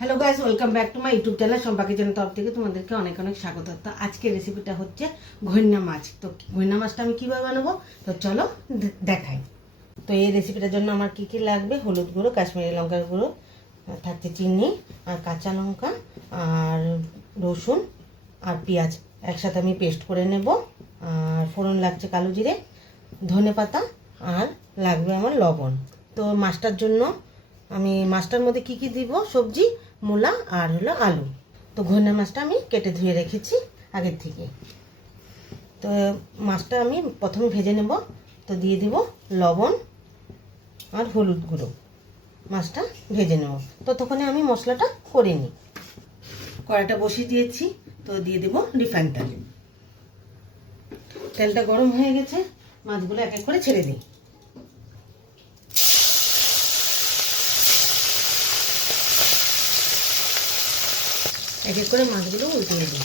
Hello guys, welcome back to my YouTube channel Shampa কিচেনের তরফ থেকে তোমাদেরকে অনেক অনেক স্বাগত। তো আজকের রেসিপিটা হচ্ছে ঘইন্না মাছ। তো ঘইন্না মাছটা আমি কীভাবে বানাবো তো চলো দেখাই। তো এই রেসিপিটার জন্য আমার কী কী লাগবে: হলুদ গুঁড়ো, কাশ্মীরি লঙ্কার গুঁড়ো, থাকছে চিনি আর কাঁচা লঙ্কা আর রসুন আর পেঁয়াজ একসাথে আমি পেস্ট করে নেব। আর ফোড়ন লাগছে কালো জিরে, ধনে পাতা আর লাগবে আমার লবণ। তো মাছটার জন্য আমি মাছটার মধ্যে কি কি দিব: সবজি, মূলা আর হলো আলু। তো ঘইন্না মাছটা আমি কেটে ধুয়ে রেখেছি আগের থেকে। তো মাছটা আমি প্রথমে ভেজে নেব। তো দিয়ে দিব লবণ আর হলুদ গুঁড়ো, মাছটা ভেজে নেব। ততক্ষণে আমি মশলাটা করে নিই। কড়াইটা বসিয়ে দিয়েছি, তো দিয়ে দেব রিফাইন তেল। তেলটা গরম হয়ে গেছে, মাছগুলো এক এক করে ছেড়ে দিই। এক এক করে মাছগুলো উল্টিয়ে দিই।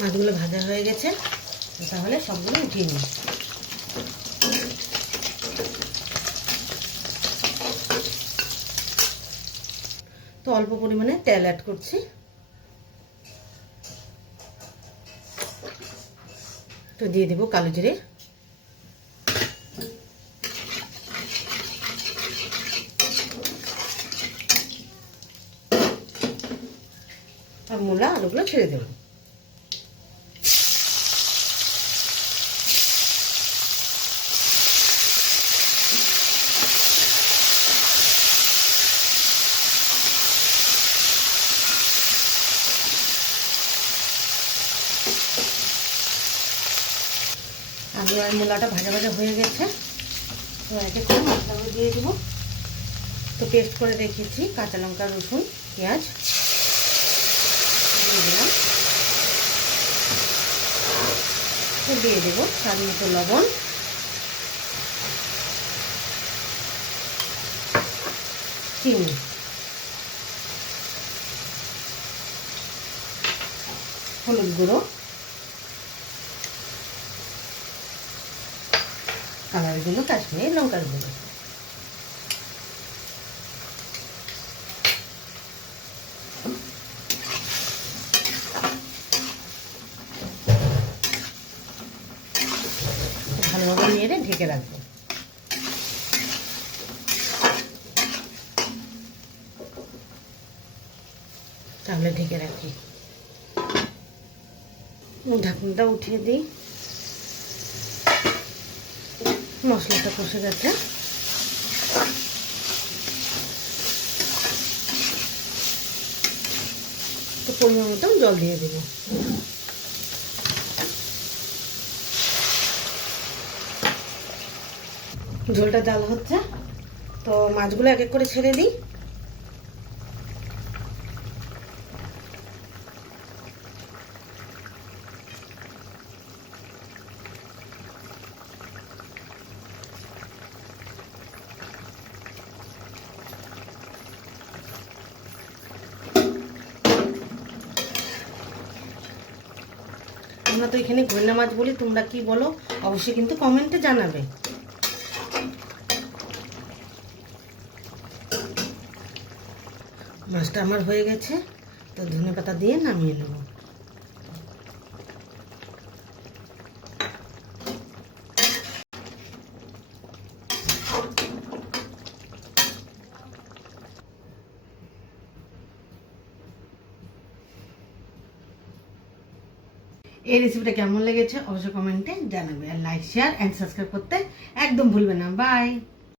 মাছগুলো ভাজা হয়ে গেছে, তাহলে সবগুলো উঠিয়ে নিই। তো অল্প পরিমাণে তেল অ্যাড করছি। তো দিয়ে দেব কালো জিরে আর মূলা আলুগুলো ছেড়ে দেব। আলু আর মূলাটা ভাজা ভাজা হয়ে গেছে। তো এক এক করে মশলাগুলো দিয়ে দেবো। তো পেস্ট করে রেখেছি কাঁচা লঙ্কা, রসুন, পেঁয়াজ দিয়ে দিলাম। তো দিয়ে দেবো স্বাদ মতো লবণ, চিনি, হলুদ গুঁড়ো, কালারের জন্য কাশ্মীরি লঙ্কার গুঁড়ো। ভালোভাবে নেড়ে ঢেকে রাখবো। তাহলে ঢেকে রাখি। ঢাকনাটা উঠিয়ে দিই। মশলাটা কষে গেছে। তো পরিমাণ মতো জল দিয়ে দেবো। ঝোলটা জাল হচ্ছে, তো মাছগুলো এক এক করে ছেড়ে দিই। আমরা তো এখানে ঘইন্না মাছ বলি, তোমরা কি বলো অবশ্যই কিন্তু কমেন্টে জানাবে। মাছটা আমার হয়ে গেছে, তো ধনেপাতা দিয়ে নামিয়ে নেব। এই রেসিপিটা কেমন লেগেছে অবশ্যই কমেন্টে জানাবে। আর লাইক, শেয়ার অ্যান্ড সাবস্ক্রাইব করতে একদম ভুলবে না। বাই।